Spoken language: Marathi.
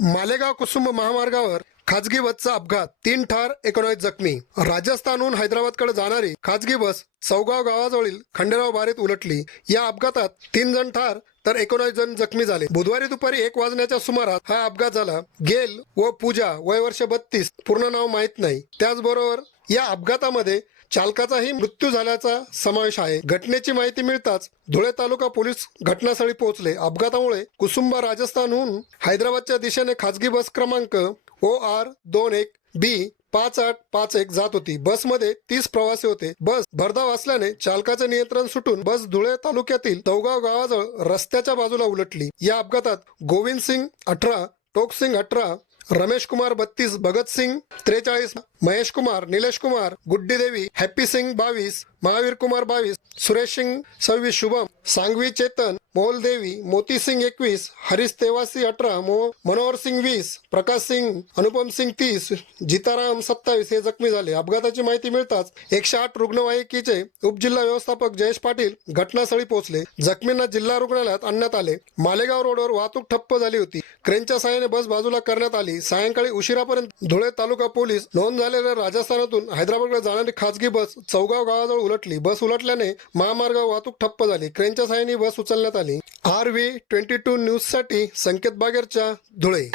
मालेगाव कुसुंब महामार्गावर खाजगी बसचा अपघात तीन ठार एकोणावीस जखमी. राजस्थानहून हैदराबादकडे जाणारी खाजगी बस चौगाव गावाजवळील खंडेराव बारीत उलटली. या अपघातात तीन जण ठार तर एकोणावीस जण जखमी झाले. बुधवारी दुपारी एक वाजण्याच्या सुमारास हा अपघात झाला. गेल व पूजा वय वर्ष बत्तीस पूर्ण नाव माहीत नाही. त्याचबरोबर या अपघातामध्ये चालकाचाही मृत्यू झाल्याचा समावेश आहे. घटनेची माहिती मिळताच धुळे तालुका पोलीस घटनास्थळी पोहोचले. अपघातामुळे कुसुंबा राजस्थानहून हैदराबादच्या दिशेने खाजगी बस क्रमांक ओ आर दोन एक बी पाच आठ पाच एक जात होती. बसमध्ये तीस प्रवासी होते. बस भरधाव असल्याने चालकाचे नियंत्रण सुटून बस धुळे तालुक्यातील दौगाव गावाजवळ रस्त्याच्या बाजूला उलटली. या अपघातात गोविंद सिंग अठरा टोकसिंग अठरा रमेश कुमार बत्तीस भगत सिंग त्रेचाळीस महेश कुमार निलेश कुमार गुड्डी देवी हॅप्पी सिंग बावीस महावीर कुमार बावीस सुरेश सिंग सव्वीस शुभम सांगवी चेतन मोलदेवी मोती सिंग एकवीस हरीश तेवासी अठरा मो मनोहर सिंग वीस प्रकाश सिंग अनुपम सिंग तीस जिताराम सत्तावीस हे जखमी झाले. अपघाताची माहिती मिळताच एकशे आठ रुग्णवाहिकेचे उपजिल्हा व्यवस्थापक जयेश पाटील घटनास्थळी पोहोचले. जखमींना जिल्हा रुग्णालयात आणण्यात आले. मालेगाव रोडवर वाहतूक ठप्प झाली होती. क्रेनच्या सहाय्याने बस बाजूला करण्यात आली. सायंकाळी उशिरापर्यंत धुळे तालुका पोलीस नोंद झालेल्या राजस्थानातून हैदराबादकडे जाणारी खाजगी बस चौगाव गावाजवळ उलटली बस उलटल्याने महामार्ग वाहतूक ठप्प झाली. क्रेनच्या सहाय्याने बस उचलण्यात आली. आर व्ही ट्वेंटी टू न्यूजसाठी संकेत बागेरच्या धुळे.